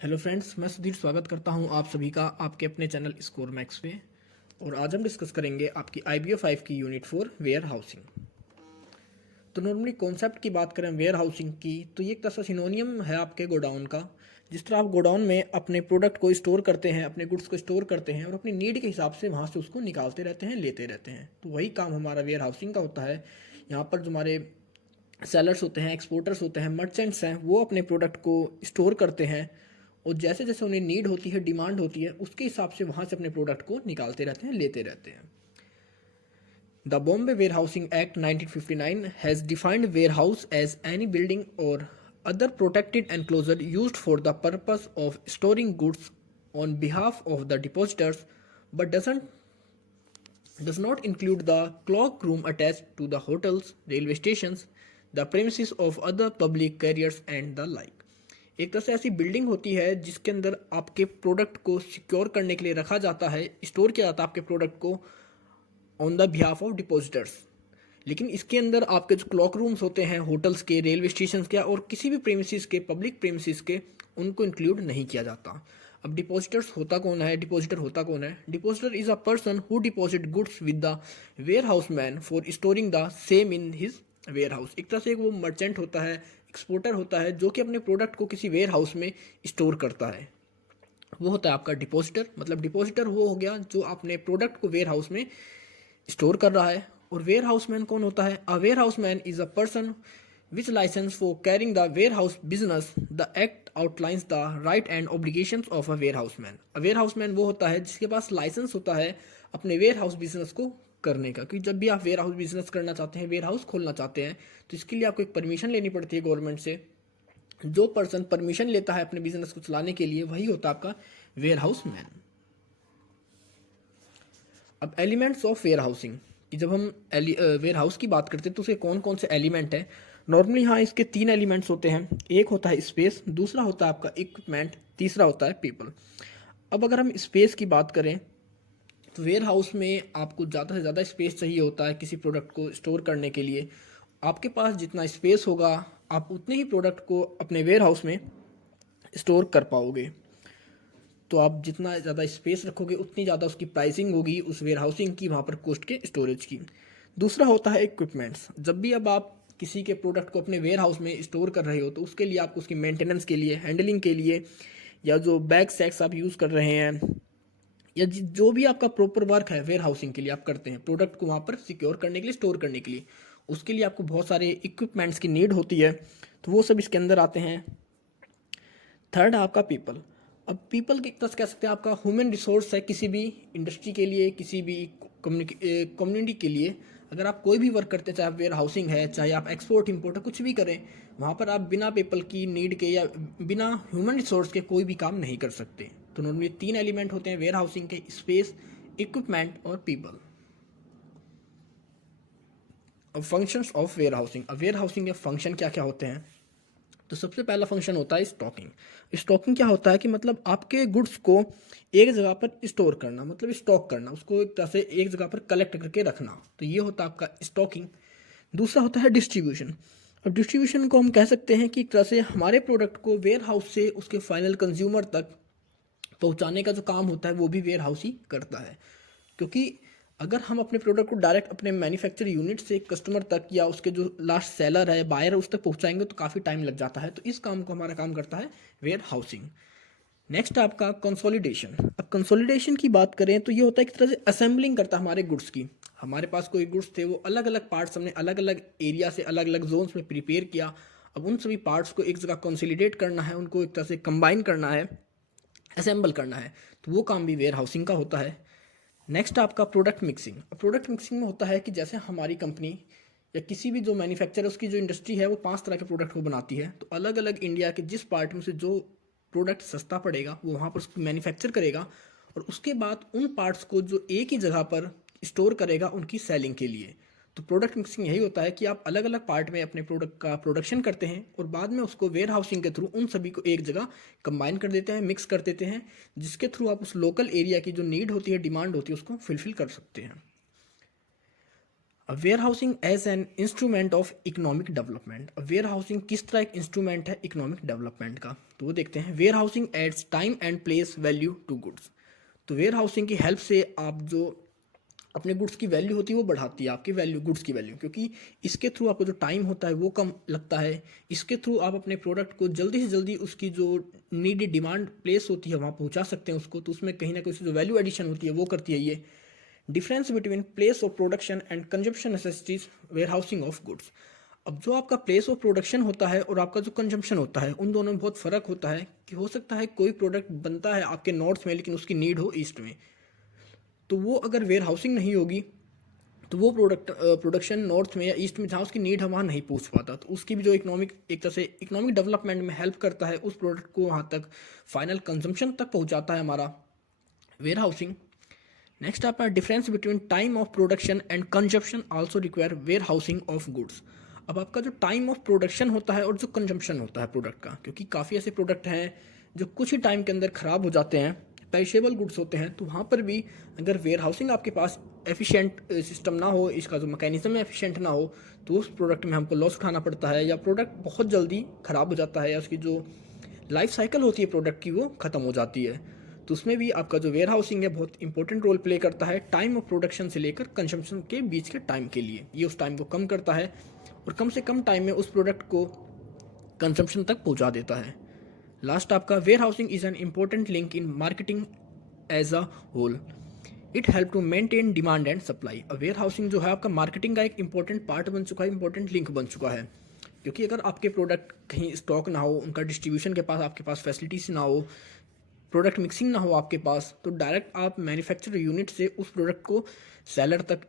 Hello friends, मैं सुधीर स्वागत करता हूं आप सभी का आपके अपने चैनल स्कोर मैक्स पे। और आज हम डिस्कस करेंगे आपकी IBO 5 की यूनिट 4 वेयर हाउसिंग। तो नॉर्मली कॉन्सेप्ट की बात करें वेयर हाउसिंग की, तो ये एक तरह से सिनोनियम है आपके गोडाउन का। जिस तरह आप गोडाउन में अपने प्रोडक्ट को स्टोर करते हैं, अपने गुड्स को स्टोर करते हैं और अपनी नीड के हिसाब से वहाँ से उसको निकालते रहते हैं, लेते रहते हैं, तो वही काम हमारा वेयर हाउसिंग का होता है। यहाँ पर जो हमारे सेलर्स होते हैं, एक्सपोर्टर्स होते हैं, मर्चेंट्स हैं, वो अपने प्रोडक्ट को स्टोर करते हैं और जैसे जैसे उन्हें नीड होती है, डिमांड होती है, उसके हिसाब से वहाँ से अपने प्रोडक्ट को निकालते रहते हैं, लेते रहते हैं। The Bombay Warehousing Act 1959 has defined warehouse as any building और other protected enclosure used for the purpose of storing goods on behalf of the depositors but does not include the cloak room attached to the hotels, railway stations, the premises of other public carriers and the like। एक तरह से ऐसी building होती है जिसके अंदर आपके product को सिक्योर करने के लिए रखा जाता है, स्टोर किया जाता है आपके प्रोडक्ट को on the behalf of depositors. लेकिन इसके अंदर आपके जो क्लॉक रूम्स होते हैं होटल्स के, रेलवे स्टेशन के और किसी भी प्रेमिसेस के, पब्लिक प्रेमिसेस के, उनको इंक्लूड नहीं किया जाता। अब डिपॉजिटर्स होता कौन है, डिपॉजिटर होता कौन है? Depositor is a person who deposit goods with the ware house man for storing the same in his warehouse. एक तरह से वो मर्चेंट होता है, एक्सपोर्टर होता है, जो कि अपने प्रोडक्ट को किसी वेयर हाउस में स्टोर करता है। वो होता है आपका डिपॉजिटर। मतलब डिपॉजिटर वो हो गया जो अपने प्रोडक्ट को वेयर हाउस में स्टोर कर रहा है। और वेयर हाउस मैन कौन होता है? A ware house man is a person which licence for carrying the ware house business. The act outlines the right and obligations of a ware house man. A ware house man वो होता है जिसके पास licence होता है अपने ware house business को करने का। क्योंकि जब भी आप वेयर हाउस बिजनेस करना चाहते हैं, वेयर हाउस खोलना चाहते हैं, तो इसके लिए आपको एक परमिशन लेनी पड़ती है गवर्नमेंट से। जो पर्सन परमिशन लेता है अपने बिजनेस को चलाने के लिए, वही होता है आपका वेयर हाउस मैन। अब एलिमेंट्स ऑफ वेयर हाउसिंग कि जब हम वेयर हाउस की बात करते हैं तो उसके कौन कौन से एलिमेंट हैं? नॉर्मली हाँ, इसके 3 एलिमेंट्स होते हैं। एक होता है स्पेस, दूसरा होता है आपका इक्विपमेंट, तीसरा होता है पीपल। अब अगर हम स्पेस की बात करें तो वेयर हाउस में आपको ज़्यादा से ज़्यादा स्पेस चाहिए होता है किसी प्रोडक्ट को स्टोर करने के लिए। आपके पास जितना स्पेस होगा, आप उतने ही प्रोडक्ट को अपने वेयर हाउस में स्टोर कर पाओगे। तो आप जितना ज़्यादा स्पेस रखोगे उतनी ज़्यादा उसकी प्राइसिंग होगी उस वेयर हाउसिंग की, वहाँ पर कॉस्ट के स्टोरेज की। दूसरा होता है इक्विपमेंट्स। जब भी अब आप किसी के प्रोडक्ट को अपने वेयर हाउस में स्टोर कर रहे हो तो उसके लिए आपको उसकी मेंटेनेंस के लिए, हैंडलिंग के लिए, या जो बैग सैक्स आप यूज़ कर रहे हैं, या जो भी आपका प्रॉपर वर्क है वेयर हाउसिंग के लिए आप करते हैं, प्रोडक्ट को वहाँ पर सिक्योर करने के लिए, स्टोर करने के लिए, उसके लिए आपको बहुत सारे इक्विपमेंट्स की नीड होती है। तो वो सब इसके अंदर आते हैं। थर्ड है आपका पीपल। अब पीपल की तरह कह सकते हैं आपका ह्यूमन रिसोर्स है किसी भी इंडस्ट्री के लिए, किसी भी कम्युनिटी के लिए। अगर आप कोई भी वर्क करते हैं, चाहे आप वेयर हाउसिंग है, चाहे आप एक्सपोर्ट इम्पोर्ट है, कुछ भी करें, वहाँ पर आप बिना पीपल की नीड के या बिना ह्यूमन रिसोर्स के कोई भी काम नहीं कर सकते। तो नॉर्मली 3 एलिमेंट होते हैं वेयर हाउसिंग के: स्पेस, इक्विपमेंट और पीपल। अब फंक्शंस ऑफ वेयर हाउसिंग। अब वेयर हाउसिंग के फंक्शन क्या क्या होते हैं? तो सबसे पहला फंक्शन होता है स्टॉकिंग। स्टॉकिंग क्या होता है कि मतलब आपके गुड्स को एक जगह पर स्टोर करना, मतलब स्टॉक करना, उसको एक तरह से एक जगह पर कलेक्ट करके रखना, तो ये होता है आपका स्टॉकिंग। दूसरा होता है डिस्ट्रीब्यूशन। अब डिस्ट्रीब्यूशन को हम कह सकते हैं कि एक तरह से हमारे प्रोडक्ट को वेयर हाउस से उसके फाइनल कंज्यूमर तक पहुंचाने का जो काम होता है वो भी वेयर हाउस ही करता है। क्योंकि अगर हम अपने प्रोडक्ट को डायरेक्ट अपने मैन्युफैक्चर यूनिट से कस्टमर तक या उसके जो लास्ट सेलर है, बायर है, उस तक पहुंचाएंगे तो काफ़ी टाइम लग जाता है। तो इस काम को हमारा काम करता है वेयर हाउसिंग। नेक्स्ट आपका कंसोलिडेशन। अब कंसोलिडेशन की बात करें तो ये होता है एक तरह से असेंबलिंग करता है हमारे गुड्स की। हमारे पास कोई गुड्स थे, वो अलग अलग पार्ट्स हमने अलग अलग एरिया से, अलग अलग जोन्स में प्रिपेयर किया। अब उन सभी पार्ट्स को एक जगह कंसोलिडेट करना है, उनको एक तरह से कंबाइन करना है, असेंबल करना है, तो वो काम भी वेयर हाउसिंग का होता है। नेक्स्ट आपका प्रोडक्ट मिक्सिंग। प्रोडक्ट मिक्सिंग में होता है कि जैसे हमारी कंपनी या किसी भी जो मैन्युफैक्चर है, उसकी जो इंडस्ट्री है, वो 5 तरह के प्रोडक्ट को बनाती है। तो अलग अलग इंडिया के जिस पार्ट में से जो प्रोडक्ट सस्ता पड़ेगा वो वहाँ पर उसको मैन्युफैक्चर करेगा और उसके बाद उन पार्ट्स को जो एक ही जगह पर स्टोर करेगा उनकी सेलिंग के लिए। तो प्रोडक्ट मिक्सिंग यही होता है कि आप अलग अलग पार्ट में अपने प्रोडक्ट का प्रोडक्शन करते हैं और बाद में उसको वेयर हाउसिंग के थ्रू उन सभी को एक जगह कंबाइन कर देते हैं, मिक्स कर देते हैं, जिसके थ्रू आप उस लोकल एरिया की जो नीड होती है, डिमांड होती है, उसको फुलफिल कर सकते हैं। Warehousing as an instrument of economic development. Warehousing किस तरह एक इंस्ट्रूमेंट है इकोनॉमिक डेवलपमेंट का, तो वो देखते हैं। Warehousing adds time and place value to goods. तो वेयर हाउसिंग की हेल्प से आप जो अपने गुड्स की वैल्यू होती है वो बढ़ाती है, आपकी वैल्यू, गुड्स की वैल्यू, क्योंकि इसके थ्रू आपको जो टाइम होता है वो कम लगता है। इसके थ्रू आप अपने प्रोडक्ट को जल्दी से जल्दी उसकी जो नीड डिमांड प्लेस होती है वहाँ पहुँचा सकते हैं उसको, तो उसमें कहीं ना कहीं जो वैल्यू एडिशन होती है वो करती है ये। Difference between place of production and consumption necessities warehousing of goods. अब जो आपका प्लेस ऑफ प्रोडक्शन होता है और आपका जो कंजम्पशन होता है उन दोनों में बहुत फ़र्क होता है, कि हो सकता है कोई प्रोडक्ट बनता है आपके नॉर्थ में लेकिन उसकी नीड हो ईस्ट में, तो वो अगर वेयर हाउसिंग नहीं होगी तो वो प्रोडक्शन नॉर्थ में या ईस्ट में जहाँ उसकी नीड है वहाँ नहीं पहुँच पाता, तो उसकी भी जो इकोनॉमिक, एक तरह से इकोनॉमिक डेवलपमेंट में हेल्प करता है, उस प्रोडक्ट को वहाँ तक फाइनल कंजम्पशन तक पहुँचाता है हमारा वेयर हाउसिंग। नेक्स्ट आपका difference between time of production and consumption also require warehousing of goods. अब आपका जो टाइम ऑफ प्रोडक्शन होता है और जो कंजम्पशन होता है प्रोडक्ट का, क्योंकि काफ़ी ऐसे प्रोडक्ट हैं जो कुछ ही टाइम के अंदर ख़राब हो जाते हैं, पेरिशेबल गुड्स होते हैं, तो वहाँ पर भी अगर वेयर हाउसिंग आपके पास एफिशिएंट सिस्टम ना हो, इसका जो मैकेनिज्म एफिशिएंट ना हो, तो उस प्रोडक्ट में हमको लॉस उठाना पड़ता है, या प्रोडक्ट बहुत जल्दी ख़राब हो जाता है, या उसकी जो लाइफ साइकिल होती है प्रोडक्ट की वो ख़त्म हो जाती है। तो उसमें भी आपका जो वेयर हाउसिंग है बहुत इंपॉर्टेंट रोल प्ले करता है टाइम ऑफ प्रोडक्शन से लेकर कंजम्पशन के बीच के टाइम के लिए। ये उस टाइम को कम करता है और कम से कम टाइम में उस प्रोडक्ट को कंजम्पशन तक पहुंचा देता है। लास्ट आपका warehousing is an important link in marketing as a whole. It help to maintain demand and supply. Warehousing जो है आपका मार्केटिंग का एक इंपॉर्टेंट पार्ट बन चुका है, इंपॉर्टेंट लिंक बन चुका है, क्योंकि अगर आपके प्रोडक्ट कहीं स्टॉक ना हो, उनका डिस्ट्रीब्यूशन के पास आपके पास फैसिलिटीज ना हो, प्रोडक्ट मिक्सिंग ना हो आपके पास, तो डायरेक्ट आप मैन्युफैक्चर यूनिट से उस प्रोडक्ट को सेलर तक,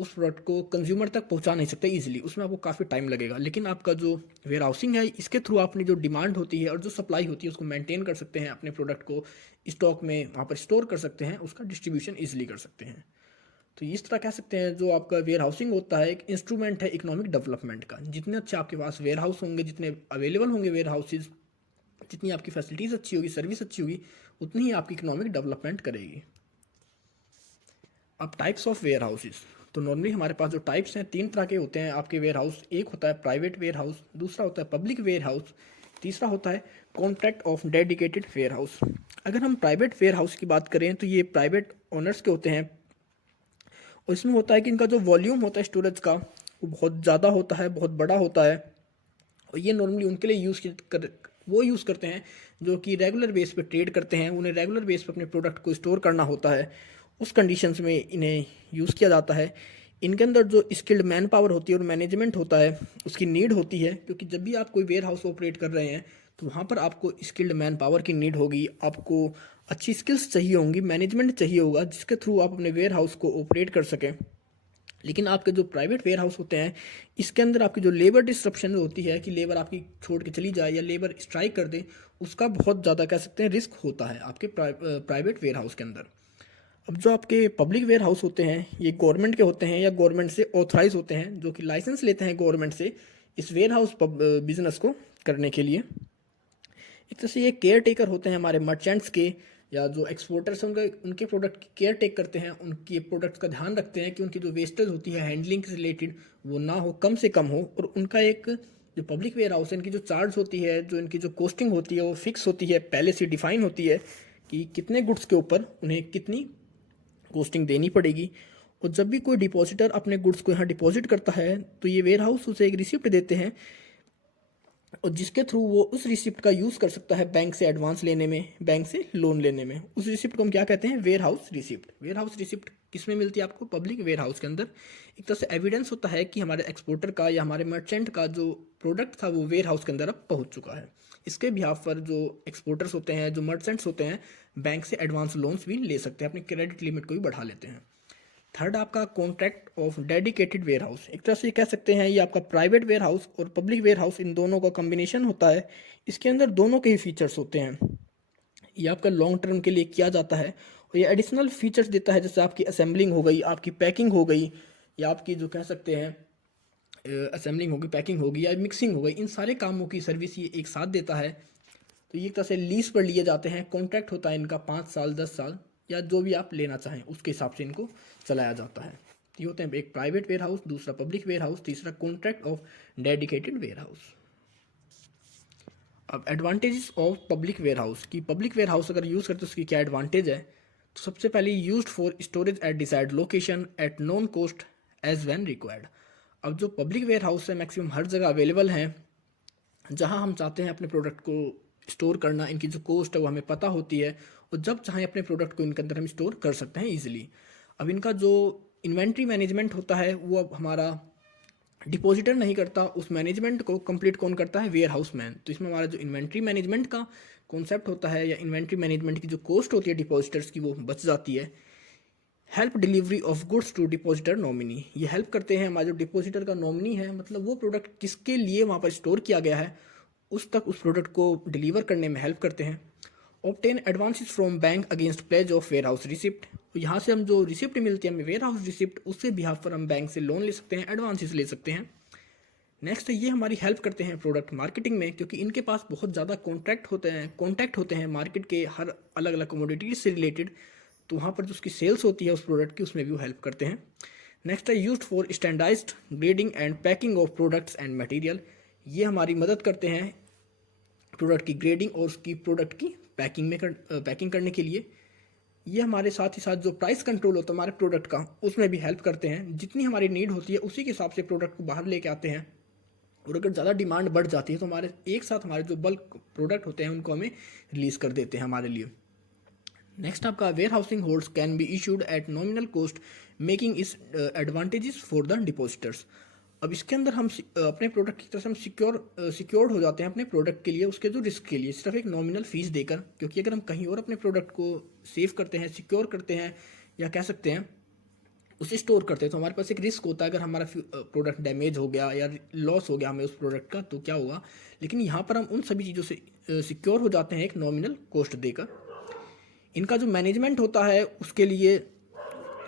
उस प्रोडक्ट को कंज्यूमर तक पहुंचा नहीं सकते इजीली, उसमें आपको काफ़ी टाइम लगेगा। लेकिन आपका जो वेयर हाउसिंग है इसके थ्रू अपनी जो डिमांड होती है और जो सप्लाई होती है उसको मेंटेन कर सकते हैं, अपने प्रोडक्ट को स्टॉक में वहाँ पर स्टोर कर सकते हैं, उसका डिस्ट्रीब्यूशन ईजिली कर सकते हैं। तो इस तरह कह सकते हैं जो आपका वेयर हाउसिंग होता है एक इंस्ट्रूमेंट है इकोनॉमिक डेवलपमेंट का। जितने अच्छे आपके पास वेयर हाउस होंगे, जितने अवेलेबल होंगे वेयर हाउसेज, जितनी आपकी फैसिलिटीज़ अच्छी होगी, सर्विस अच्छी होगी, उतनी ही आपकी इकोनॉमिक डेवलपमेंट करेगी। अब टाइप्स ऑफ वेयर हाउसेज, तो नॉर्मली हमारे पास जो टाइप्स हैं 3 तरह के होते हैं आपके वेयर हाउस। एक होता है प्राइवेट वेयर हाउस, दूसरा होता है पब्लिक वेयर हाउस, तीसरा होता है contract of dedicated warehouse. अगर हम प्राइवेट वेयर हाउस की बात करें तो ये प्राइवेट ओनर्स के होते हैं, और इसमें होता है कि इनका जो वॉल्यूम होता है स्टोरेज का वो बहुत ज़्यादा होता है, बहुत बड़ा होता है, और ये नॉर्मली उनके लिए वो यूज़ करते हैं जो कि रेगुलर बेस पे ट्रेड करते हैं, उन्हें रेगुलर बेस पे अपने प्रोडक्ट को स्टोर करना होता है, उस कंडीशंस में इन्हें यूज़ किया जाता है। इनके अंदर जो स्किल्ड मैन पावर होती है और मैनेजमेंट होता है उसकी नीड होती है, क्योंकि जब भी आप कोई वेयर हाउस ऑपरेट कर रहे हैं तो वहाँ पर आपको स्किल्ड मैन पावर की नीड होगी, आपको अच्छी स्किल्स चाहिए होंगी, मैनेजमेंट चाहिए होगा, जिसके थ्रू आप अपने वेयर हाउस को ऑपरेट कर सकें। लेकिन आपके जो प्राइवेट वेयर हाउस होते हैं इसके अंदर आपकी जो लेबर डिस्ट्रप्शन होती है कि लेबर आपकी छोड़ के चली जाए या लेबर स्ट्राइक कर दे, उसका बहुत ज़्यादा कह सकते हैं रिस्क होता है आपके प्राइवेट वेयर हाउस के अंदर। अब जो आपके पब्लिक वेयर हाउस होते हैं ये गवर्नमेंट के होते हैं या गवर्नमेंट से ऑथराइज होते हैं, जो कि लाइसेंस लेते हैं गवर्नमेंट से इस वेयर हाउस बिजनेस को करने के लिए। एक तरह से ये केयर टेकर होते हैं हमारे मर्चेंट्स के, या जो एक्सपोर्टर्स होंगे उनके प्रोडक्ट की केयर टेक करते हैं, उनके प्रोडक्ट्स का ध्यान रखते हैं कि उनकी जो वेस्टेज होती है हैंडलिंग से रिलेटेड वो ना हो, कम से कम हो, और उनका एक जो पब्लिक वेयर हाउस है इनकी जो चार्ज होती है, जो इनकी जो कॉस्टिंग होती है वो फिक्स होती है, पहले से डिफाइन होती है कि कितने गुड्स के ऊपर उन्हें कितनी कॉस्टिंग देनी पड़ेगी। और जब भी कोई डिपॉजिटर अपने गुड्स को यहाँ डिपॉजिट करता है तो ये वेयर हाउस उसे एक रिसिप्ट देते हैं, और जिसके थ्रू वो उस रिसिप्ट का यूज़ कर सकता है बैंक से एडवांस लेने में, बैंक से लोन लेने में। उस रिसिप्ट को हम क्या कहते हैं? Warehouse receipt. Warehouse receipt किस में मिलती है आपको? पब्लिक वेयर हाउस के अंदर। एक तरह से एविडेंस होता है कि हमारे एक्सपोर्टर का या हमारे मर्चेंट का जो प्रोडक्ट था वो वेयर हाउस के अंदर अब पहुंच चुका है। इसके बिहाफ पर जो एक्सपोर्टर्स होते हैं, जो मर्चेंट्स होते हैं, बैंक से एडवांस लोन्स भी ले सकते हैं, अपनी क्रेडिट लिमिट को भी बढ़ा लेते हैं। थर्ड आपका contract of dedicated warehouse. एक तरह से कह सकते हैं ये आपका प्राइवेट वेयर हाउस और पब्लिक वेयर हाउस इन दोनों का कॉम्बिनेशन होता है। इसके अंदर दोनों के ही फीचर्स होते हैं। ये आपका लॉन्ग टर्म के लिए किया जाता है और ये एडिशनल फीचर्स देता है, जैसे आपकी असेंबलिंग हो गई, आपकी पैकिंग हो गई, या आपकी जो कह सकते हैं असेंबलिंग होगी, पैकिंग होगी, या मिक्सिंग हो गई, इन सारे कामों की सर्विस ये एक साथ देता है। तो ये एक तरह से लीज पर लिए जाते हैं। कॉन्ट्रैक्ट होता है इनका 5 साल 10 साल या जो भी आप लेना चाहें उसके हिसाब से इनको चलाया जाता है। ये होते हैं एक प्राइवेट वेयर हाउस, दूसरा पब्लिक वेयर हाउस, तीसरा contract of dedicated warehouse. अब advantages of public warehouse की, पब्लिक वेयर हाउस अगर यूज़ करते हैं उसकी क्या एडवांटेज है। तो सबसे पहले used for storage at decide location at known cost as when required. अब जो पब्लिक वेयर हाउस है मैक्सिमम हर जगह अवेलेबल हैं, जहां हम चाहते हैं अपने प्रोडक्ट को स्टोर करना, इनकी जो कॉस्ट है वो हमें पता होती है और जब चाहें अपने प्रोडक्ट को इनके अंदर हम स्टोर कर सकते हैं ईजिली। अब इनका जो इन्वेंट्री मैनेजमेंट होता है वो अब हमारा डिपॉजिटर नहीं करता, उस मैनेजमेंट को कंप्लीट कौन करता है, वेयर हाउस मैन। तो इसमें हमारा जो इन्वेंट्री मैनेजमेंट का कॉन्सेप्ट होता है या इन्वेंट्री मैनेजमेंट की जो कॉस्ट होती है डिपॉजिटर्स की वो बच जाती है। Help delivery of goods to depositor nominee, ये हेल्प करते हैं हमारा जो डिपॉजिटर का नॉमिनी है, मतलब वो प्रोडक्ट किसके लिए वहाँ पर स्टोर किया गया है उस तक उस प्रोडक्ट को डिलीवर करने में हेल्प करते हैं। Obtain advances from bank against pledge of warehouse receipt, यहाँ से हम जो रिसिप्ट मिलती है हमें वेयर हाउस रिसिप्ट, उससे बिहाफ पर हम बैंक से लोन ले सकते हैं, एडवांसेस ले सकते हैं। नेक्स्ट ये हमारी हेल्प करते हैं प्रोडक्ट मार्केटिंग में, क्योंकि इनके पास बहुत ज़्यादा कॉन्टैक्ट होते हैं मार्केट के हर अलग अलग कमोडिटीज से रिलेटेड, तो वहाँ पर जो उसकी सेल्स होती है उस प्रोडक्ट की उसमें भी वो हेल्प करते हैं। नेक्स्ट है used for standardized grading and packing of products and material, ये हमारी मदद करते हैं प्रोडक्ट की ग्रेडिंग और उसकी प्रोडक्ट की पैकिंग करने के लिए। ये हमारे साथ ही साथ जो प्राइस कंट्रोल होता है हमारे प्रोडक्ट का उसमें भी हेल्प करते हैं, जितनी हमारी नीड होती है उसी के हिसाब से प्रोडक्ट को बाहर लेके आते हैं, और अगर ज़्यादा डिमांड बढ़ जाती है तो हमारे एक साथ हमारे जो बल्क प्रोडक्ट होते हैं उनको हमें रिलीज़ कर देते हैं हमारे लिए। नेक्स्ट आपका warehousing holds can be issued at nominal cost making is advantages for the depositors. अब इसके अंदर हम अपने प्रोडक्ट की तरफ से हम सिक्योर्ड हो जाते हैं अपने प्रोडक्ट के लिए, उसके जो रिस्क के लिए सिर्फ एक नॉमिनल फीस देकर, क्योंकि अगर हम कहीं और अपने प्रोडक्ट को सेव करते हैं, सिक्योर करते हैं या कह सकते हैं उसे स्टोर करते हैं, तो हमारे पास एक रिस्क होता है अगर हमारा प्रोडक्ट डैमेज हो गया या लॉस हो गया हमें उस प्रोडक्ट का तो क्या होगा। लेकिन यहाँ पर हम उन सभी चीज़ों से सिक्योर हो जाते हैं एक नॉमिनल कॉस्ट देकर। इनका जो मैनेजमेंट होता है उसके लिए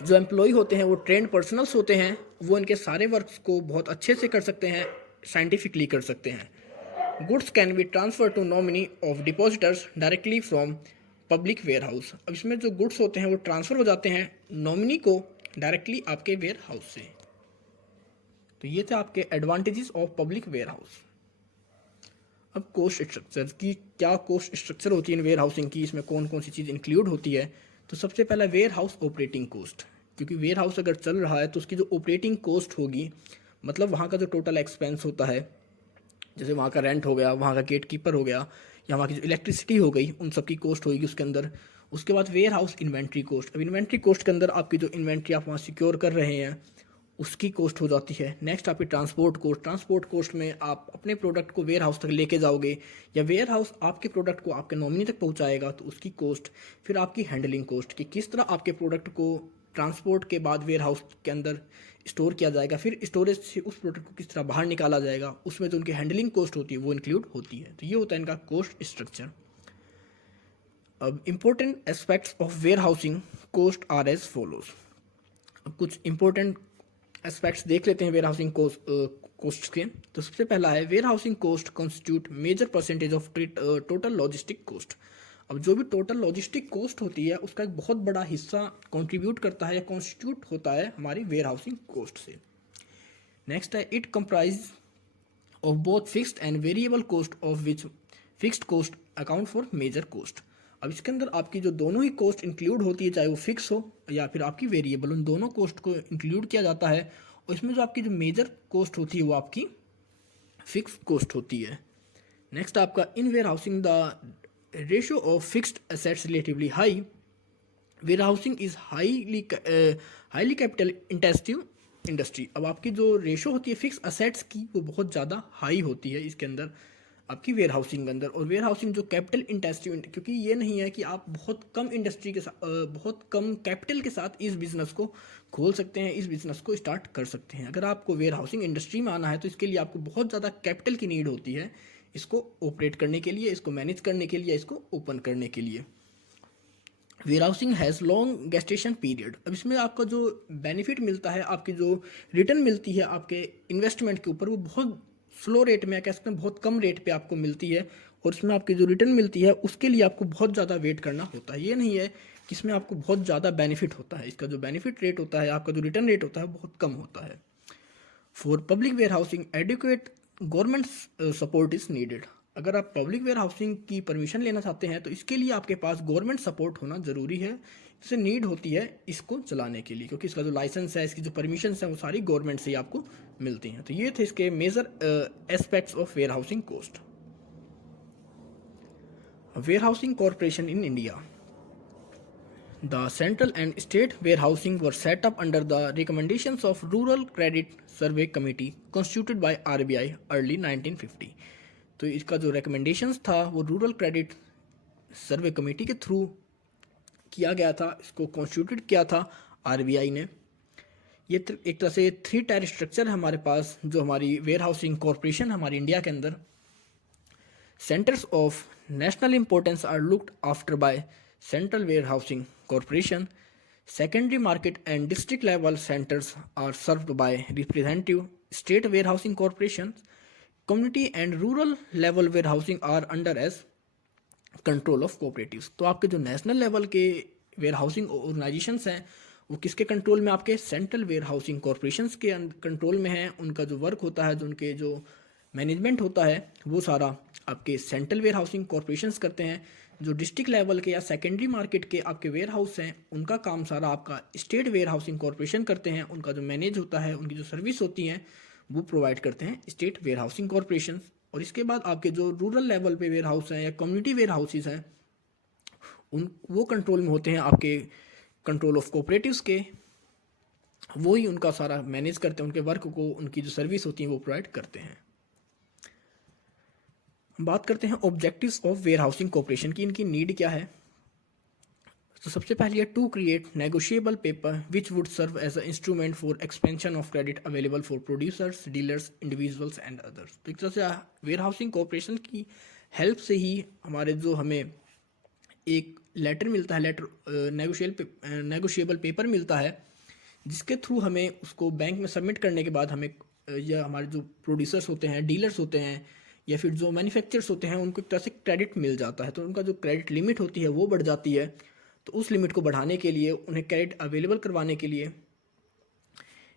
जो एम्प्लॉय होते हैं वो ट्रेंड पर्सनल्स होते हैं, वो इनके सारे वर्क्स को बहुत अच्छे से कर सकते हैं, साइंटिफिकली कर सकते हैं। Goods can be transfer to nominee of depositors directly from public warehouse. अब इसमें जो गुड्स होते हैं वो ट्रांसफ़र हो जाते हैं नॉमिनी को डायरेक्टली आपके वेयर हाउस से। तो ये थे आपके advantages of public warehouse. अब कोस्ट स्ट्रक्चर की, क्या कोस्ट स्ट्रक्चर होती है इन वेयर हाउसिंग की, इसमें कौन कौन सी चीज़ इंक्लूड होती है। तो सबसे पहला वेयर हाउस ऑपरेटिंग कॉस्ट, क्योंकि वेयर हाउस अगर चल रहा है तो उसकी जो ऑपरेटिंग कॉस्ट होगी, मतलब वहाँ का जो टोटल एक्सपेंस होता है, जैसे वहाँ का रेंट हो गया, वहाँ का गेट कीपर हो गया, या वहाँ की जो इलेक्ट्रिसिटी हो गई, उन सब की कॉस्ट होगी उसके अंदर। उसके बाद वेयर हाउस इन्वेंट्री कॉस्ट, अब इन्वेंट्री कॉस्ट के अंदर आपकी जो इन्वेंट्री आप वहाँ सिक्योर कर रहे हैं उसकी कॉस्ट हो जाती है। नेक्स्ट आपकी ट्रांसपोर्ट कॉस्ट, ट्रांसपोर्ट कॉस्ट में आप अपने प्रोडक्ट को वेयर हाउस तक लेके जाओगे या वेयर हाउस आपके प्रोडक्ट को आपके नॉमिनी तक पहुंचाएगा तो उसकी कॉस्ट। फिर आपकी हैंडलिंग कॉस्ट कि किस तरह आपके प्रोडक्ट को ट्रांसपोर्ट के बाद वेयर हाउस के अंदर स्टोर किया जाएगा, फिर स्टोरेज से उस प्रोडक्ट को किस तरह बाहर निकाला जाएगा, उसमें जो उनकी हैंडलिंग कॉस्ट होती है वो इंक्लूड होती है। तो ये होता है इनका कॉस्ट स्ट्रक्चर। अब important aspects of warehousing cost are as follows. अब कुछ इंपॉर्टेंट एस्पेक्ट्स देख लेते हैं वेयर हाउसिंग कॉस्ट के। तो सबसे पहला है warehousing cost constitute major percentage of total logistic cost. अब जो भी टोटल लॉजिस्टिक कॉस्ट होती है उसका एक बहुत बड़ा हिस्सा कंट्रीब्यूट करता है या कॉन्स्टिट्यूट होता है हमारी वेयर हाउसिंग कॉस्ट से। नेक्स्ट है it comprise of both fixed and variable cost of which fixed cost account for major cost. अब इसके अंदर आपकी जो दोनों ही कॉस्ट इंक्लूड होती है, चाहे वो फिक्स हो या फिर आपकी वेरिएबल, उन दोनों कॉस्ट को इंक्लूड किया जाता है। और इसमें जो आपकी जो मेजर कॉस्ट होती है वो आपकी फिक्स कॉस्ट होती है। नेक्स्ट आपका in warehousing the ratio of fixed assets relatively high. Warehousing is highly capital intensive industry. अब आपकी जो रेशो होती है फिक्स असेट्स की वो बहुत ज़्यादा हाई होती है इसके अंदर आपकी वेयर हाउसिंग के अंदर। और वेयर हाउसिंग जो कैपिटल इंटेंसिव, क्योंकि ये नहीं है कि आप बहुत कम इंडस्ट्री के साथ बहुत कम कैपिटल के साथ इस बिज़नेस को खोल सकते हैं, इस बिज़नेस को स्टार्ट कर सकते हैं। अगर आपको वेयर हाउसिंग इंडस्ट्री में आना है तो इसके लिए आपको बहुत ज़्यादा कैपिटल की नीड होती है, इसको ऑपरेट करने के लिए, इसको मैनेज करने के लिए, इसको ओपन करने के लिए। Warehousing has long gestation period. अब इसमें आपका जो बेनिफिट मिलता है, आपकी जो रिटर्न मिलती है आपके इन्वेस्टमेंट के ऊपर, वो बहुत स्लो रेट में, कह सकते हैं बहुत कम रेट पे आपको मिलती है। और इसमें आपकी जो रिटर्न मिलती है उसके लिए आपको बहुत ज़्यादा वेट करना होता है। ये नहीं है इसमें आपको बहुत ज़्यादा बेनिफिट होता है, इसका जो बेनिफिट रेट होता है, आपका जो रिटर्न रेट होता है बहुत कम होता है। For public warehousing adequate government support is needed. अगर आप पब्लिक वेयर हाउसिंग की परमिशन लेना चाहते हैं तो इसके लिए आपके पास गवर्नमेंट सपोर्ट होना ज़रूरी है। इससे नीड होती है इसको चलाने के लिए, क्योंकि इसका जो लाइसेंस है, इसकी जो परमिशन है, वो सारी गवर्नमेंट से ही आपको मिलती हैं। तो ये थे इसके major aspects of warehousing cost. Warehousing corporation in India. The central and state warehousing were set up under the recommendations of Rural Credit Survey Committee constituted by RBI early 1950। तो इसका जो recommendations था वो rural credit सर्वे committee के through किया गया था, इसको कॉन्स्टिट्यूटेड किया था आरबीआई ने। ये एक तरह से 3 टायर स्ट्रक्चर है हमारे पास जो हमारी वेयर हाउसिंग कॉरपोरेशन हमारी इंडिया के अंदर। Centers of national importance are looked after by Central Warehousing Corporation. Secondary market and district level centers are served by representative state warehousing corporations. Community and rural level warehousing are under as control of cooperatives. तो आपके जो national level के where housing organisations हैं वो किसके control में? आपके central warehousing corporations के कंट्रोल में है। उनका जो वर्क होता है, जो उनके जो मैनेजमेंट होता है, वो सारा आपके सेंट्रल वेयर हाउसिंग कॉरपोरेशंस करते हैं। जो डिस्ट्रिक्ट लेवल के या सेकेंडरी मार्केट के आपके वेयर हाउस हैं उनका काम सारा आपका स्टेट वेयर हाउसिंग कॉरपोरेशन करते हैं। उनका जो मैनेज होता है, उनकी जो सर्विस होती हैं वो प्रोवाइड करते हैं स्टेट वेयर हाउसिंग कॉरपोरेशन। और इसके बाद आपके जो रूरल लेवल पे वेयर हाउस हैं या कम्युनिटी वेयर हाउसेस हैं उन वो कंट्रोल में होते हैं आपके कंट्रोल ऑफ कोऑपरेटिव्स के। वो ही उनका सारा मैनेज करते हैं, उनके वर्क को, उनकी जो सर्विस होती है वो प्रोवाइड करते हैं। हम बात करते हैं objectives of warehousing corporation की, इनकी नीड क्या है। तो सबसे पहले है to create negotiable paper which would serve as a instrument for expansion of credit available for producers, dealers, individuals and others. तो एक तरह से वेयर हाउसिंग कॉरपोरेशन की हेल्प से ही हमारे जो हमें एक लेटर मिलता है, लेटर नेगोशिएबल पेपर मिलता है, जिसके थ्रू हमें उसको बैंक में सबमिट करने के बाद हमें या हमारे जो प्रोड्यूसर्स होते हैं, डीलर्स होते हैं या फिर जो मैन्युफैक्चरर्स होते हैं उनको एक तरह से क्रेडिट मिल जाता है। तो उनका जो क्रेडिट लिमिट होती है वो बढ़ जाती है। तो उस लिमिट को बढ़ाने के लिए, उन्हें क्रेडिट अवेलेबल करवाने के लिए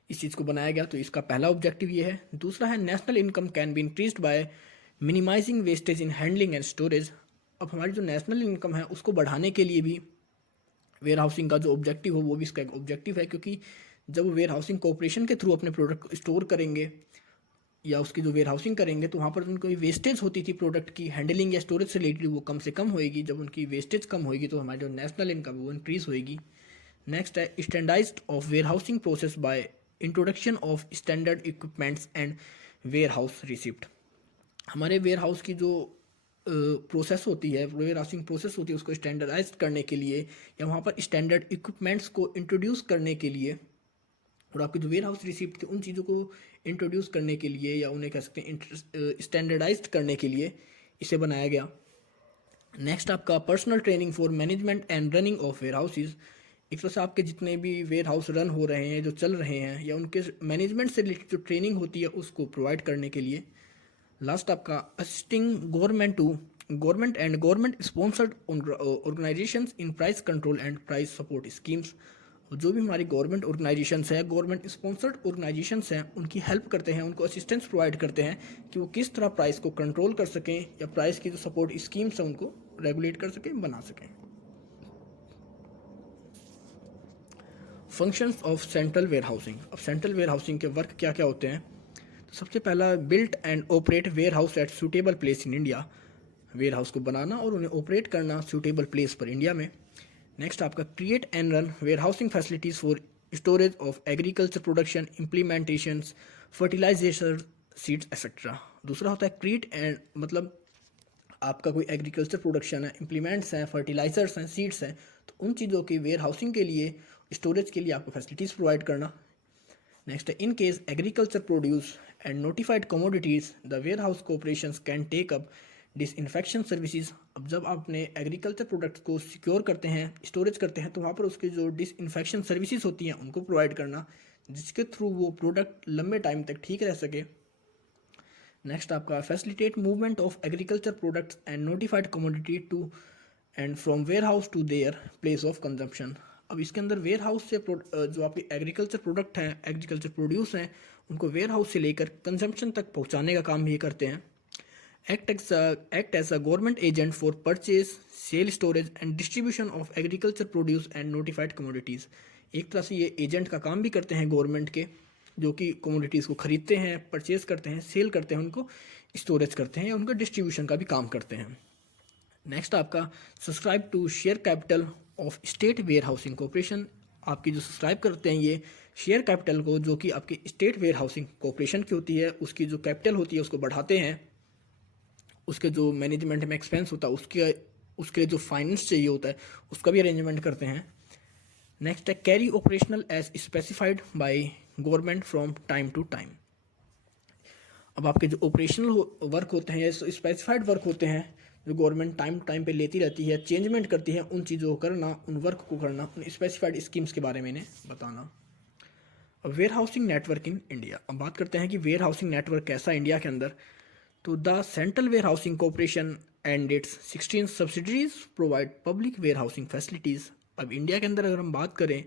इस चीज़ को बनाया गया। तो इसका पहला ऑब्जेक्टिव ये है। दूसरा है national income can be increased by minimizing wastage in handling and storage. अब हमारी जो नेशनल इनकम है उसको बढ़ाने के लिए भी वेयर हाउसिंग का जो ऑब्जेक्टिव हो वो भी इसका एक ऑब्जेक्टिव है, क्योंकि जब वेयर हाउसिंग कॉरपोरेशन के थ्रू अपने प्रोडक्ट को स्टोर करेंगे या उसकी जो वेयर हाउसिंग करेंगे तो वहाँ पर उनको वेस्टेज होती थी प्रोडक्ट की हैंडलिंग या स्टोरेज से रिलेटेड, वो कम से कम होएगी। जब उनकी वेस्टेज कम होएगी तो हमारी जो नेशनल इनकम वो इंक्रीज होएगी। नेक्स्ट है standardized of warehousing process by introduction of standard equipments and warehouse receipt. हमारे वेयर हाउस की जो प्रोसेस होती है, वेयर हाउसिंग प्रोसेस होती है, उसको स्टैंडर्डाइज करने के लिए या वहाँ पर स्टैंडर्ड इक्विपमेंट्स को इंट्रोड्यूस करने के लिए और आपके जो वेयर हाउस रिसिप्ट थे उन चीज़ों को इंट्रोड्यूस करने के लिए या उन्हें कह सकते हैं स्टैंडर्डाइज्ड करने के लिए इसे बनाया गया। नेक्स्ट आपका personal training for management and running of warehouses. एक तरह से आपके जितने भी वेयर हाउस रन हो रहे हैं, जो चल रहे हैं, या उनके मैनेजमेंट से रिलेटेड जो ट्रेनिंग होती है उसको प्रोवाइड करने के लिए। लास्ट आपका assisting government and government sponsored organisations in price control and price support schemes. जो भी हमारी गवर्नमेंट ऑर्गेनाइजेशंस हैं, गवर्नमेंट स्पॉन्सर्ड ऑर्गेनाइजेशंस हैं, उनकी हेल्प करते हैं, उनको असिस्टेंस प्रोवाइड करते हैं कि वो किस तरह प्राइस को कंट्रोल कर सकें या प्राइस की जो सपोर्ट स्कीम्स हैं उनको रेगुलेट कर सकें, बना सकें। Functions of central warehousing. अब सेंट्रल वेयर हाउसिंग के वर्क क्या क्या होते हैं। तो सबसे पहला, built and operate warehouse at suitable place in India. Warehouse को बनाना और उन्हें ऑपरेट करना सूटेबल प्लेस पर इंडिया में। नेक्स्ट आपका create and run warehousing facilities for storage of agriculture production, implementations, fertilization, seeds etcetera. दूसरा होता है क्रिएट एंड, मतलब आपका कोई एग्रीकल्चर प्रोडक्शन है, इम्प्लीमेंट्स हैं, फर्टिलाइजर्स हैं, सीड्स हैं, तो उन चीज़ों की वेयर हाउसिंग के लिए, स्टोरेज के लिए आपको फैसिलिटीज़ प्रोवाइड करना। नेक्स्ट है in case agriculture produce and notified commodities the ware house cooperations can take up disinfection services. अब जब आप अपने एग्रीकल्चर प्रोडक्ट्स को सिक्योर करते हैं, स्टोरेज करते हैं, तो वहाँ पर उसके जो डिसइंफेक्शन सर्विसेज होती हैं उनको प्रोवाइड करना, जिसके थ्रू वो प्रोडक्ट लंबे टाइम तक ठीक रह सके। नेक्स्ट आपका facilitate movement of agriculture products and notified commodity to and from warehouse to their place of consumption. अब इसके अंदर वेयर हाउस से जो आपके एग्रीकल्चर प्रोडक्ट हैं, एग्रीकल्चर प्रोड्यूस हैं, उनको वेयर हाउस से लेकर कंजम्पशन तक पहुंचाने का काम ये करते हैं। Act as a government agent for purchase, sale, storage and distribution of agriculture produce and notified commodities. एक तरह से ये एजेंट का काम भी करते हैं गवर्नमेंट के, जो कि कमोडिटीज़ को खरीदते हैं, परचेज करते हैं, सेल करते हैं, उनको स्टोरेज करते हैं या उनका डिस्ट्रीब्यूशन का भी काम करते हैं। नेक्स्ट आपका subscribe to share capital of state warehousing corporation. आपकी जो सब्सक्राइब करते हैं ये शेयर कैपिटल को, जो कि आपकी स्टेट वेयर हाउसिंग कॉर्पोरेशन की होती है, उसकी जो कैपिटल होती है उसको बढ़ाते हैं। उसके जो मैनेजमेंट में एक्सपेंस होता है उसके जो फाइनेंस चाहिए होता है उसका भी अरेंजमेंट करते हैं। नेक्स्ट है carry operational as specified by government from time to time. अब आपके जो ऑपरेशनल वर्क होते हैं या स्पेसिफाइड वर्क होते हैं जो गवर्नमेंट टाइम टू टाइम पे लेती रहती है, चेंजमेंट करती है, उन चीज़ों को करना, उन वर्क को करना, उन स्पेसिफाइड स्कीम्स के बारे में इन्हें बताना। अब warehousing network in India. अब बात करते हैं कि वेयर हाउसिंग नेटवर्क कैसा है इंडिया के अंदर। तो the central warehousing corporation and its 16 subsidiaries provide public warehousing facilities. अब इंडिया के अंदर अगर हम बात करें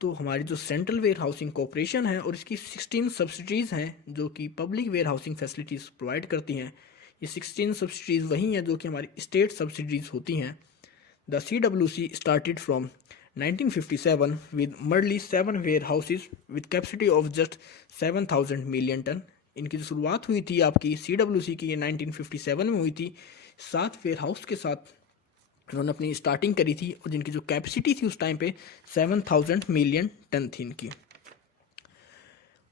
तो हमारी जो सेंट्रल वेयर हाउसिंग कॉर्पोरेशन है और इसकी 16 सब्सिडरीज हैं जो कि public warehousing facilities provide करती हैं। ये 16 सब्सिडरीज वही हैं जो कि हमारी स्टेट सब्सिडरीज होती हैं। The CWC started from 1957 with merely 7 warehouses with capacity of just 7,000 million ton। इनकी जो शुरुआत हुई थी आपकी CWC की, ये 1957 में हुई थी। 7 वेयर हाउस के साथ उन्होंने अपनी स्टार्टिंग करी थी और जिनकी जो कैपेसिटी थी उस टाइम पे 7,000 मिलियन टन थी इनकी।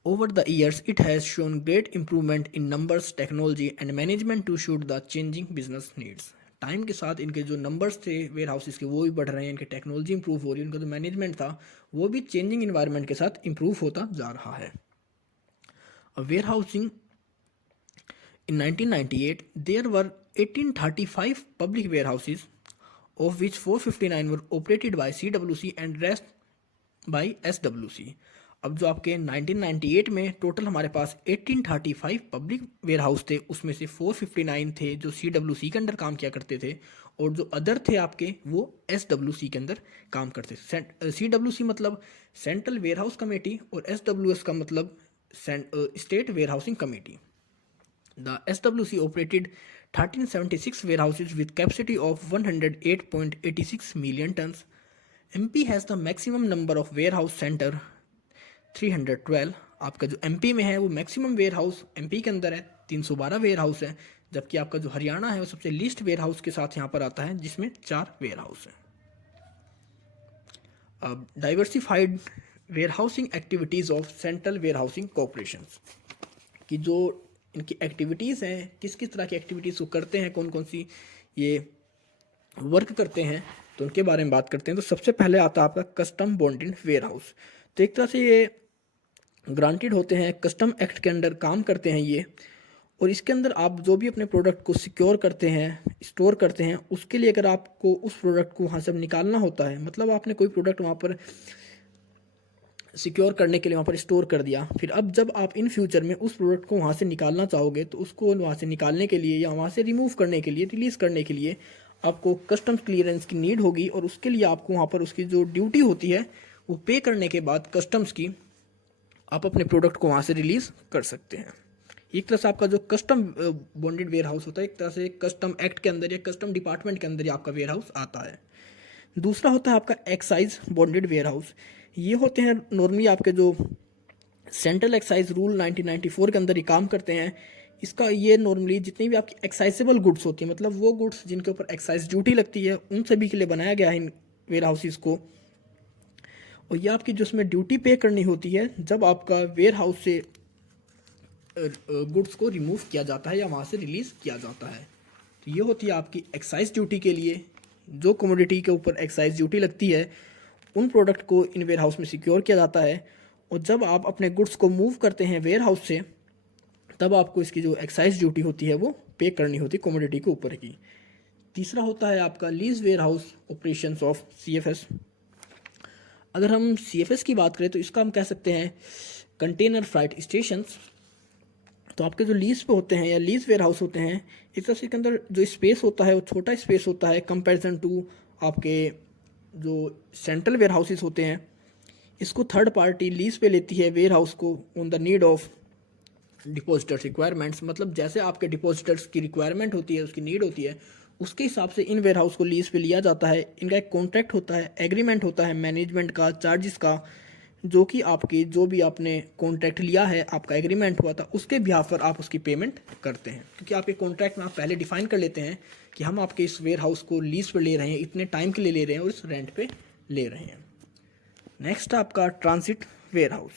Over the years it has shown great improvement in numbers, technology and management to suit the changing business needs. Time के साथ इनके जो नंबर्स थे वेयर हाउसेस के वो भी बढ़ रहे हैं, इनकी टेक्नोलॉजी इंप्रूव हो रही है, उनका जो मैनेजमेंट था वो भी चेंजिंग इन्वायरमेंट के साथ इंप्रूव होता जा रहा है। Warehousing in 1998 there were 1835 public warehouses of which 459 were operated by CWC and rest by SWC। अब जो आपके 1998 में टोटल हमारे पास 1835 पब्लिक वेयर हाउस थे, उसमें से 459 थे जो CWC के अंदर काम किया करते थे और जो अदर थे आपके वो SWC के अंदर काम करते थे। CWC मतलब सेंट्रल वेयर हाउस कमेटी और SWS का मतलब state warehousing committee. The SWC operated 1376 warehouses with capacity of 108.86 million tons। MP has the maximum number of warehouse center 312। आपका जो MP में है वो मैक्सिमम वेयर हाउस MP के अंदर है 312 वेयर हाउस है, जबकि आपका जो हरियाणा है वो सबसे लीस्ट वेयर हाउस के साथ यहाँ पर आता है जिसमें 4 वेयर हाउस है। अब diversified warehousing activities of central warehousing corporation की जो इनकी एक्टिविटीज़ हैं, किस किस तरह की एक्टिविटीज़ को करते हैं, कौन कौन सी ये वर्क करते हैं, तो उनके बारे में बात करते हैं। तो सबसे पहले आता है आपका कस्टम बॉन्डेड वेयर हाउस। तो एक तरह से ये ग्रांटेड होते हैं, कस्टम एक्ट के अंडर काम करते हैं ये, और इसके अंदर आप जो भी अपने प्रोडक्ट को सिक्योर करते हैं, स्टोर करते हैं, उसके लिए अगर आपको उस प्रोडक्ट को वहाँ से निकालना होता है, मतलब आपने कोई प्रोडक्ट वहाँ पर सिक्योर करने के लिए वहाँ पर स्टोर कर दिया, फिर अब जब आप इन फ्यूचर में उस प्रोडक्ट को वहाँ से निकालना चाहोगे तो उसको वहाँ से निकालने के लिए या वहाँ से रिमूव करने के लिए, रिलीज़ करने के लिए आपको कस्टम्स क्लियरेंस की नीड होगी और उसके लिए आपको वहाँ पर उसकी जो ड्यूटी होती है वो पे करने के बाद कस्टम्स की आप अपने प्रोडक्ट को वहाँ से रिलीज़ कर सकते हैं। एक तरह से आपका जो कस्टम बॉन्डेड वेयर हाउस होता है, एक तरह से कस्टम एक्ट के अंदर या कस्टम डिपार्टमेंट के अंदर ही आपका वेयर हाउस आता है। दूसरा होता है आपका एक्साइज बॉन्डेड वेयर हाउस। ये होते हैं नॉर्मली आपके जो सेंट्रल एक्साइज रूल 1994 के अंदर ही काम करते हैं। इसका ये नॉर्मली जितनी भी आपकी एक्साइजेबल गुड्स होती हैं, मतलब वो गुड्स जिनके ऊपर एक्साइज ड्यूटी लगती है, उन सभी के लिए बनाया गया है इन वेयर हाउसेस को। और ये आपकी जो उसमें ड्यूटी पे करनी होती है जब आपका वेयर हाउस से गुड्स को रिमूव किया जाता है या वहाँ से रिलीज़ किया जाता है। तो ये होती है आपकी एक्साइज ड्यूटी के लिए, जो कमोडिटी के ऊपर एक्साइज ड्यूटी लगती है उन प्रोडक्ट को इन वेयर हाउस में सिक्योर किया जाता है। और जब आप अपने गुड्स को मूव करते हैं वेयर हाउस से, तब आपको इसकी जो एक्साइज ड्यूटी होती है वो पे करनी होती है कमोडिटी के ऊपर की। तीसरा होता है आपका lease warehouse operations of CFS। अगर हम CFS की बात करें तो इसका हम कह सकते हैं कंटेनर फ्राइट स्टेशंस। तो आपके जो लीज पे होते हैं या लीज वेयर हाउस होते हैं, एक तरह से इसके अंदर जो स्पेस होता है वो छोटा स्पेस होता है कंपैरिजन टू आपके जो सेंट्रल वेयर हाउसेस होते हैं। इसको थर्ड पार्टी लीज पे लेती है वेयर हाउस को on the need of depositors requirements, मतलब जैसे आपके डिपॉजिटर्स की रिक्वायरमेंट होती है, उसकी नीड होती है, उसके हिसाब से इन वेयर हाउस को लीज पे लिया जाता है। इनका एक कॉन्ट्रैक्ट होता है, एग्रीमेंट होता है मैनेजमेंट का, चार्जेस का, जो कि आपकी जो भी आपने कॉन्ट्रैक्ट लिया है, आपका एग्रीमेंट हुआ था, उसके बिहाफ पर आप उसकी पेमेंट करते हैं। क्योंकि आपके कॉन्ट्रैक्ट में आप पहले डिफाइन कर लेते हैं कि हम आपके इस वेयर हाउस को लीज पर ले रहे हैं, इतने टाइम के लिए ले रहे हैं और इस रेंट पे ले रहे हैं। नेक्स्ट आपका ट्रांसिट वेयर हाउस।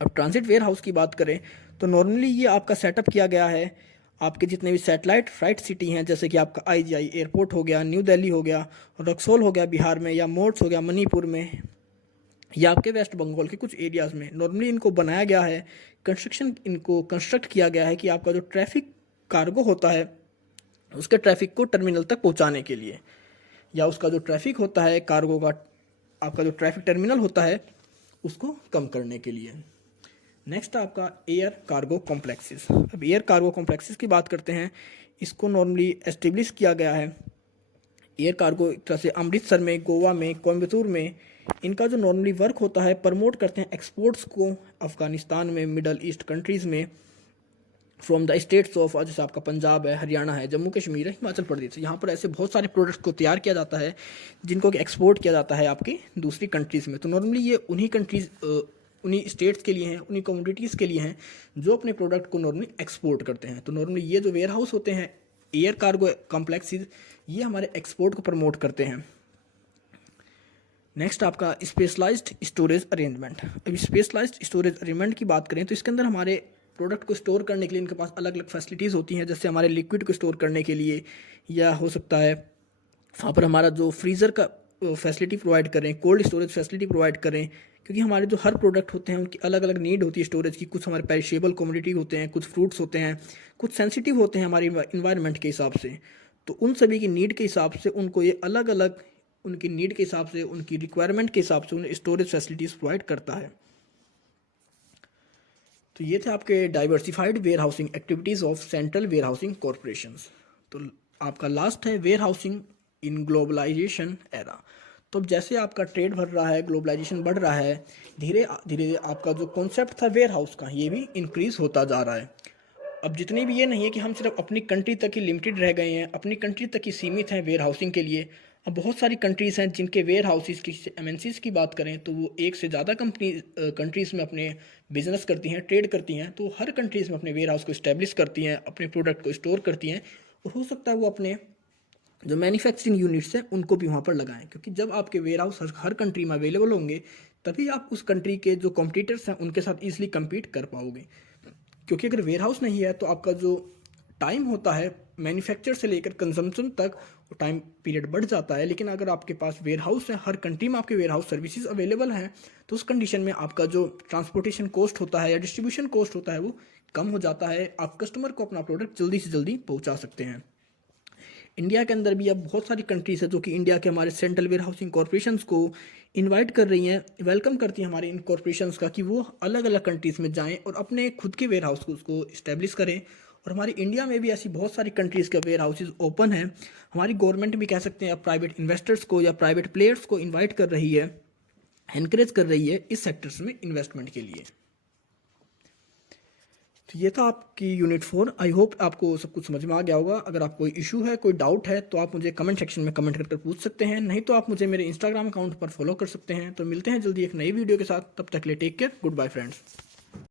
अब ट्रांसिट वेयर हाउस की बात करें तो नॉर्मली ये आपका सेटअप किया गया है आपके जितने भी सैटेलाइट फ्लाइट सिटी हैं, जैसे कि आपका आईजीआई एयरपोर्ट हो गया, न्यू दिल्ली हो गया, रक्सौल हो गया बिहार में, या मोड्स हो गया मणिपुर में, या आपके वेस्ट बंगाल के कुछ एरियाज़ में। नॉर्मली इनको बनाया गया है, इनको कंस्ट्रक्ट किया गया है कि आपका जो ट्रैफिक कार्गो होता है उसके ट्रैफिक को टर्मिनल तक पहुंचाने के लिए, या उसका जो ट्रैफिक होता है कार्गो का, आपका जो ट्रैफिक टर्मिनल होता है उसको कम करने के लिए। नेक्स्ट आपका एयर कार्गो कॉम्प्लेक्सेस। अब एयर कार्गो कॉम्प्लेक्सेस की बात करते हैं, इसको नॉर्मली एस्टेब्लिश किया गया है। एयर कार्गो एक तरह से अमृतसर में, गोवा में, कोयम्बतूर में इनका जो नॉर्मली वर्क होता है, प्रमोट करते हैं एक्सपोर्ट्स को अफ़गानिस्तान में, मिडल ईस्ट कंट्रीज़ में, फ्रॉम द स्टेट्स ऑफ, जैसे आपका पंजाब है, हरियाणा है, जम्मू कश्मीर है, हिमाचल प्रदेश है। यहाँ पर ऐसे बहुत सारे प्रोडक्ट्स को तैयार किया जाता है जिनको कि एक्सपोर्ट किया जाता है आपकी दूसरी कंट्रीज़ में। तो नॉर्मली ये उन्हीं स्टेट्स के लिए हैं, उन्हीं कम्युनिटीज़ के लिए हैं जो अपने प्रोडक्ट को नॉर्मली एक्सपोर्ट करते हैं। तो नॉर्मली ये जो वेयर हाउस होते हैं एयर कार्गो कॉम्प्लेक्सेस, ये हमारे एक्सपोर्ट को प्रमोट करते हैं। नेक्स्ट आपका स्पेशलाइज्ड स्टोरेज अरेंजमेंट। अब स्पेशलाइज्ड स्टोरेज अरेंजमेंट की बात करें तो इसके अंदर हमारे प्रोडक्ट को स्टोर करने के लिए इनके पास अलग अलग फैसिलिटीज़ होती हैं, जैसे हमारे लिक्विड को स्टोर करने के लिए, या हो सकता है वहाँ पर हमारा जो फ्रीज़र का फैसिलिटी प्रोवाइड करें, कोल्ड स्टोरेज फैसिलिटी प्रोवाइड करें। क्योंकि हमारे जो हर प्रोडक्ट होते हैं उनकी अलग अलग नीड होती है स्टोरेज की। कुछ हमारे पेरिशेबल कमोडिटी होते हैं, कुछ फ्रूट्स होते हैं, कुछ सेंसिटिव होते हैं हमारे इन्वायरमेंट के हिसाब से। तो उन सभी की नीड के हिसाब से उनको ये अलग अलग, उनकी नीड के हिसाब से, उनकी रिक्वायरमेंट के हिसाब से उन्हें स्टोरेज फैसिलिटीज़ प्रोवाइड करता है। तो ये थे आपके diversified warehousing activities of central warehousing corporations. तो आपका लास्ट है warehousing in globalization era. तो अब जैसे आपका ट्रेड बढ़ रहा है, ग्लोबलाइजेशन बढ़ रहा है, धीरे धीरे आपका जो कॉन्सेप्ट था वेयर हाउस का ये भी इंक्रीज़ होता जा रहा है। अब जितनी भी ये नहीं है कि हम सिर्फ अपनी कंट्री तक ही लिमिटेड रह गए हैं, अपनी कंट्री तक ही सीमित हैं वेयर हाउसिंग के लिए। अब बहुत सारी कंट्रीज़ हैं जिनके वेयर हाउसेस की, एमएनसीज़ की बात करें तो वो एक से ज़्यादा कंट्रीज़ में अपने बिजनेस करती हैं, ट्रेड करती हैं। तो हर कंट्रीज़ में अपने वेयर हाउस को इस्टेब्लिश करती हैं, अपने प्रोडक्ट को स्टोर करती हैं, और हो सकता है वो अपने जो मैन्युफैक्चरिंग यूनिट्स हैं उनको भी वहाँ पर लगाएं। क्योंकि जब आपके वेयर हाउस हर कंट्री में अवेलेबल होंगे तभी आप उस कंट्री के जो कॉम्पिटिटर्स हैं उनके साथ ईजिली कम्पीट कर पाओगे। क्योंकि अगर वेयर हाउस नहीं है तो आपका जो टाइम होता है मैन्युफैक्चर से लेकर कंजम्पशन तक, वो टाइम पीरियड बढ़ जाता है। लेकिन अगर आपके पास वेयर हाउस है, हर कंट्री में आपके वेयर हाउस सर्विसेज अवेलेबल हैं, तो उस कंडीशन में आपका जो ट्रांसपोर्टेशन कॉस्ट होता है या डिस्ट्रीब्यूशन कॉस्ट होता है वो कम हो जाता है। आप कस्टमर को अपना प्रोडक्ट जल्दी से जल्दी पहुँचा सकते हैं। इंडिया के अंदर भी अब बहुत सारी कंट्रीज़ है जो कि इंडिया के हमारे सेंट्रल वेयर हाउसिंग कॉरपोरेशंस को इनवाइट कर रही हैं, वेलकम करती हैं हमारे इन कॉरपोरेशंस का कि वो अलग अलग कंट्रीज़ में जाएं और अपने खुद के वेयर हाउस को उसको इस्टेब्लिश करें। और हमारी इंडिया में भी ऐसी बहुत सारी कंट्रीज़ के वेयर हाउसेज ओपन हैं। हमारी गवर्नमेंट भी कह सकते हैं अब प्राइवेट इन्वेस्टर्स को या प्राइवेट प्लेयर्स को इन्वाइट कर रही है, एनकरेज कर रही है इस सेक्टर्स में इन्वेस्टमेंट के लिए। तो ये था आपकी यूनिट 4। आई होप आपको सब कुछ समझ में आ गया होगा। अगर आपको कोई इशू है, कोई डाउट है तो आप मुझे कमेंट सेक्शन में कमेंट कर पूछ सकते हैं, नहीं तो आप मुझे मेरे इंस्टाग्राम अकाउंट पर फॉलो कर सकते हैं। तो मिलते हैं जल्दी एक नई वीडियो के साथ, तब तक के लिए take care, goodbye friends.